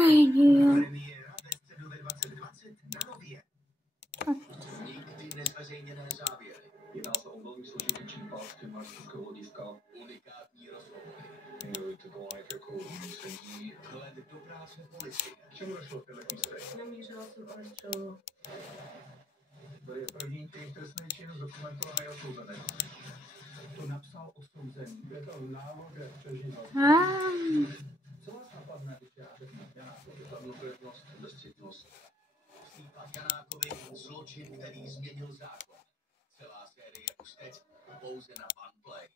Premiéra ve středu ve 2020 na Nově. Nikdy nezveřejněné záběry. Jedná se o velmi složitý případ gymnastického hlediska. Unikátní rozhovory. To bylo jako umístění. Vhled do práce policie. K čemu došlo v těchto místech? Namířila jsem ale střelu. Tady je první trestný čin zdokumentovaný odsouzený. To napsal odsouzený. Je to návod, jak přežít. Co vás napadne, když já řeknu Janákovi? Zadlužnost, bezcitnost. Případ Janákovi, zločin, který změnil zákon. Celá série už teď pouze na Funplay.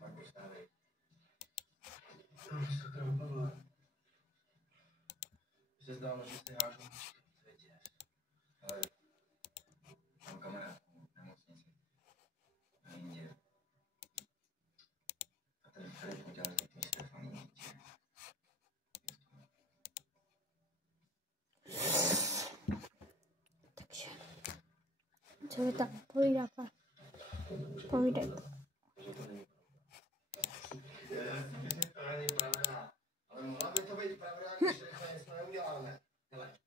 Tak postávej. Sakra, Pavle. Mně se zdálo, že jste hážou mučky. To je děs. Ale mám kamarádku v nemocnici. Na Indě. A ten Filip udělal takový Stefaní dítě. Takže, co vy tam povídáte? Povídejte. To není pravda. Ale mohla by to být pravda, když rychle něco neuděláme. Hele,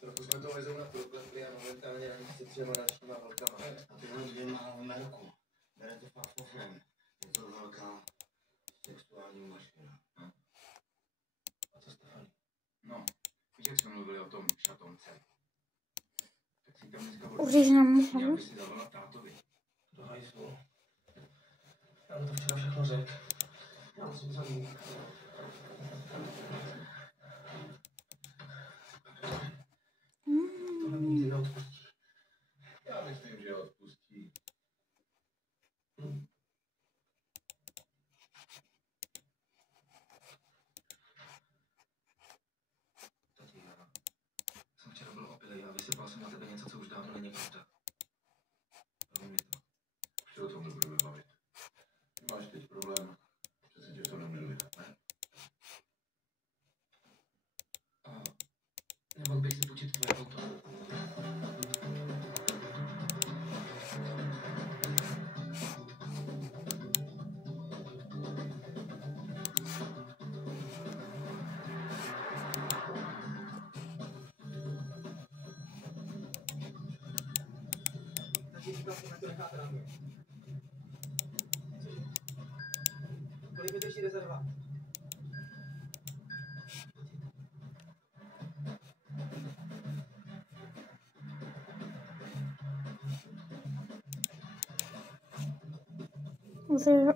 trochu jsme to lezou na průklepli a momentálně na nich se 3 mračníma vlkama. A ty mám 2 v merku. Bere to fakt fofem. Je to velká sexuální mašina. A co Stefani? No, víš, jak jsme mluvili o tom šatonce. Tak si tam dneska Uříznám aby si zavolal tátovi. Do hajzlu. Já mu to včera všechno řekl. Já musím za ní. Tohle mi nikdy neodpustí. Já myslím, že odpustí. Tati, já jsem včera byl opilej a vysypal jsem na tebe něco, co už dávno není pravda. Promiň mi to. Už se o tom nebudeme bavit. Máš teď problém. Přece tě to nemůžu vydat, ne? A nemohl bych si počít tvoje auto. To necháte na mě. Kolik vydrží rezerva?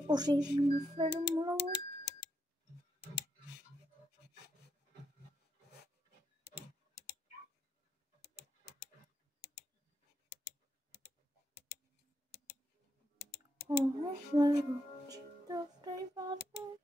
Uříznám filmu. Sledu, či to privátno.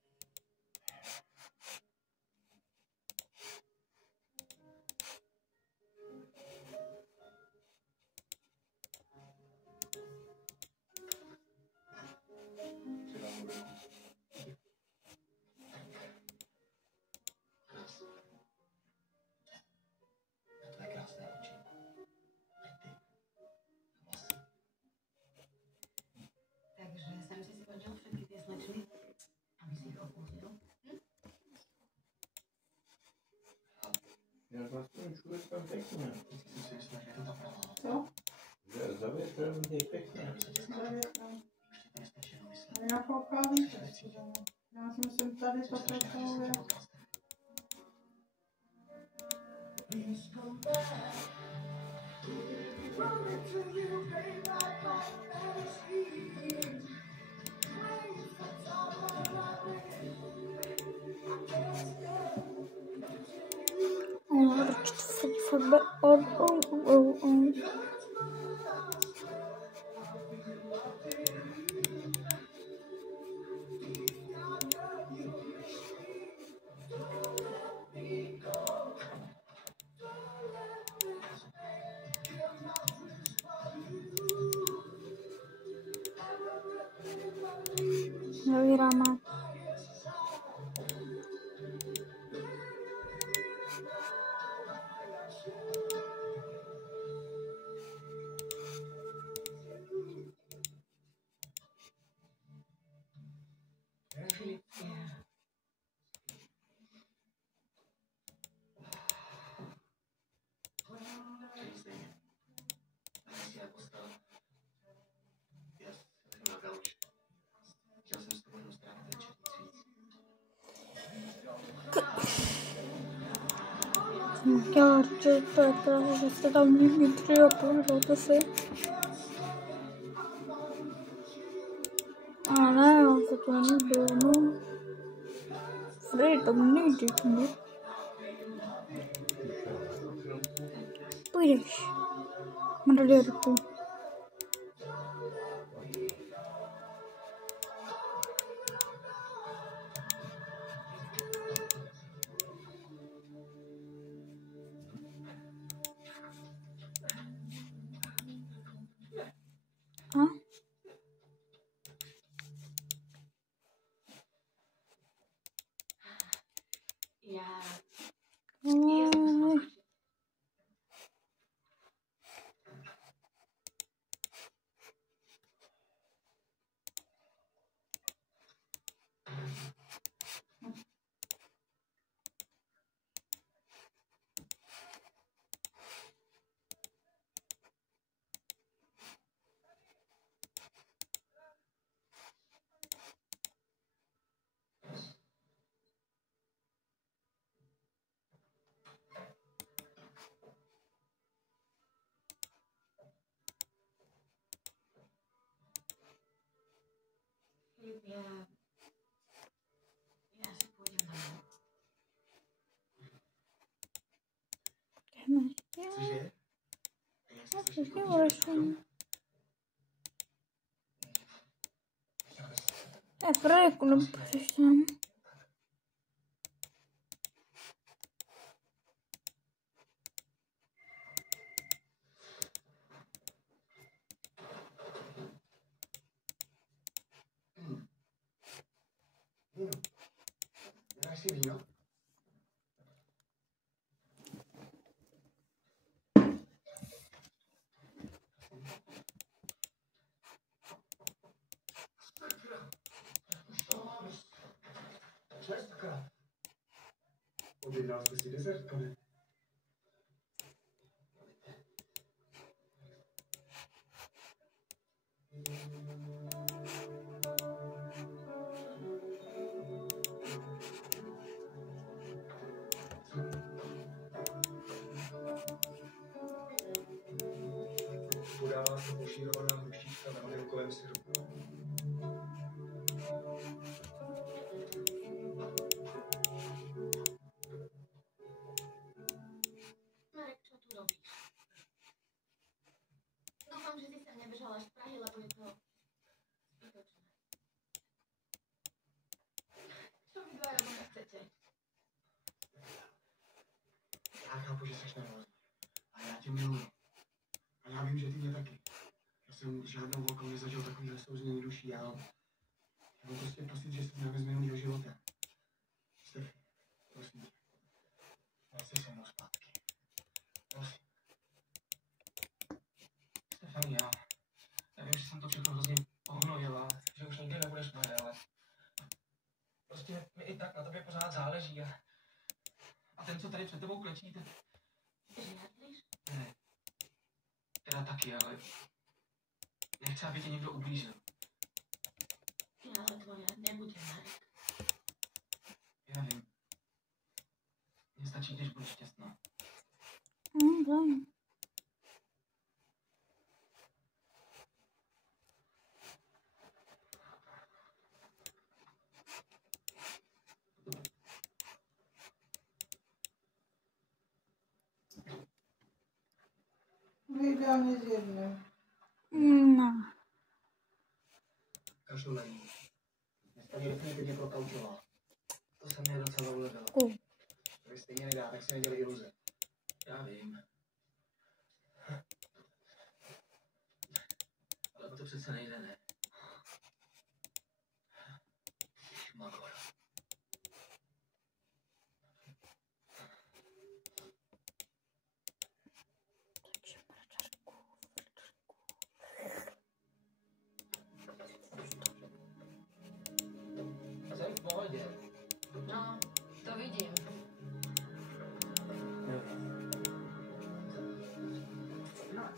Tvoje krásné oči. Takže jsem si splnil všechny ty slečny, aby si jich opustil. Já vlastně člověk tam pěkně. Vždycky jsem si myslel, že je to ta pravda. Co? Že za větrem je pěkně. Nějakou kávičku. Já si myslím, tady to představuje. Zavíráme. Já, to je pravda, že jste tam nikdy 3,5, žáte si. A ne, on se to nebyl, no. Freddy tam nejde, ne? Půjdeš. Maradérku. A? Já... Oj. Já si půjdem domů. Jdeme. Cože? Já se s ním odešlu. Freddy, nepůjdeš tam. Dáš si víno? Čestka. Objednal jste si desert, pane. Podává se pošírovaná hruštička na vanilkovém syrupu. Marek, co tu robíš? Doufám, že jsi se neběžel až z Prahy, lebo je to zbytočné. Co vy dva doma chcete? Já chápu, že jsi nervózní. A já tě miluji. A já vím, že ty mě taky. Já jsem s žádnou holkou nezažil takovýhle souznění duší, já mám prostě pocit, že jsi měl z minulýho života. Stefi, prosím tě. Nechci se mnou zpátky. Prosím. Stefani, já vím, že jsem to všechno hrozně pohnojila, že už nikdy nebudeš moje, ale prostě mi i tak na tobě pořád záleží a ten, co tady před tebou klečí, ten... Žádlíš? Ne. Teda taky, ale nechci, aby tě někdo ublížil. Ale tvoje nebude, Marek. Já vím. Mně stačí, když budeš šťastná. Daj. Vydáme z jedné. No. Kašlu na ní. Dneska mě definitivně prokaučovala. To se mi docela ulevilo. To by stejně nedá, tak si neděli iluze. Já vím. Ale to přece nejde, ne? Magor. Jsem v pohodě. No, to vidím. No.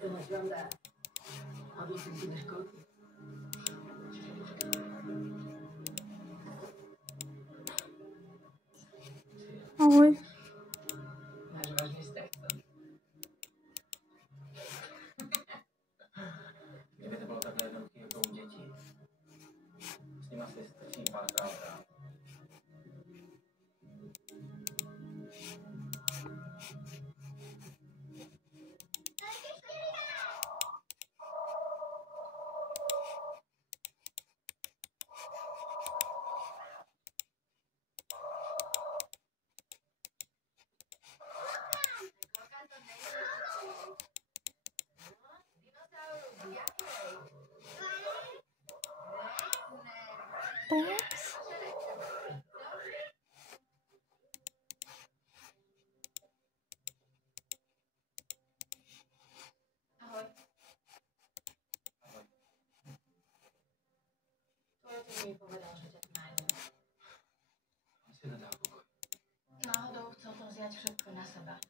To máš vám dá. A vy jsem si do školky. Ahoj. Peace. Ahoj. Tvoj otec mi povedal, že ťa tu nájde. On si nedá pokoj. Náhodou chcel to vziať všetko na seba.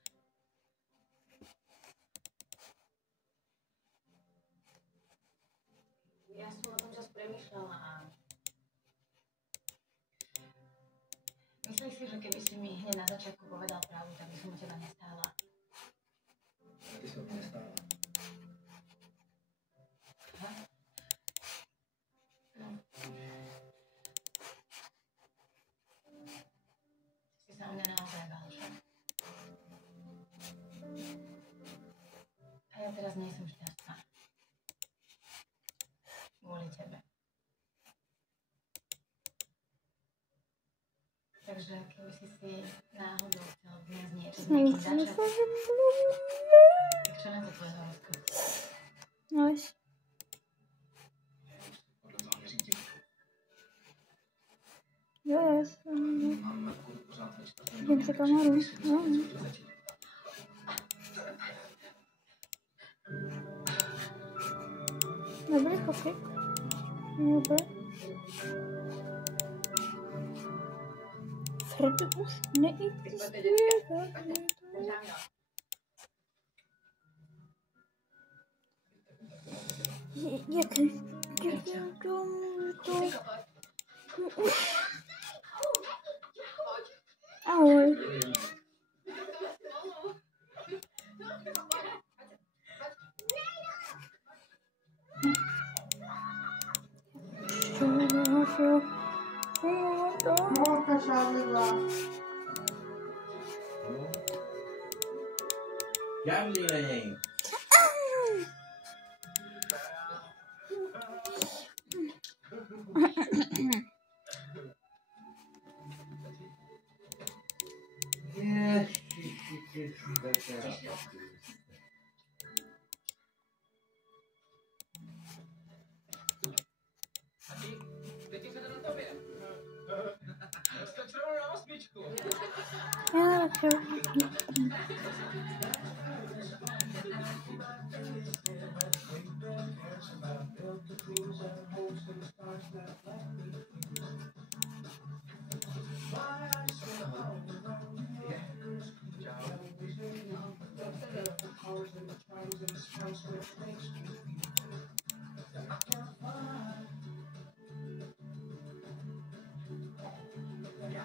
Ja som o tom čas premýšľala a myslíš si, že keby si mi hneď na začiatku povedal pravdu, tak by som u teba nestála? Ty si o mne nestála. No. Si sa o mňa naozaj bál, že? A ja teraz nie som šťastná. Kvôli tebe. Takže keby si náhodou chcel dnes niečo s niekým začať, tak čo na to tvoje horoskop? Nice. Podle toho neřídím. Yes. Mám Merkur pořád ve čtvrtém Jdem se kameru. No. Dobrý chopik. Dobrý. Fred už neexistuje. Ahoj. Molta šádlivá. Žádný na něj. Já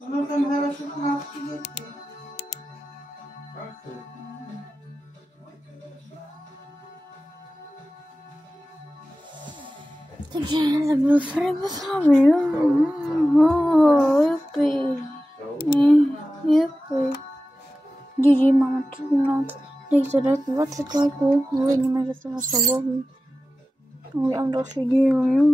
Ono tam hraje 16 dětí. Takže to byl Fred Slavy, jo. Jupi. Jupi. GG, máme 13. Dejte 20 lajků, uvidíme, že se vás to baví. Udělám další díl, jo.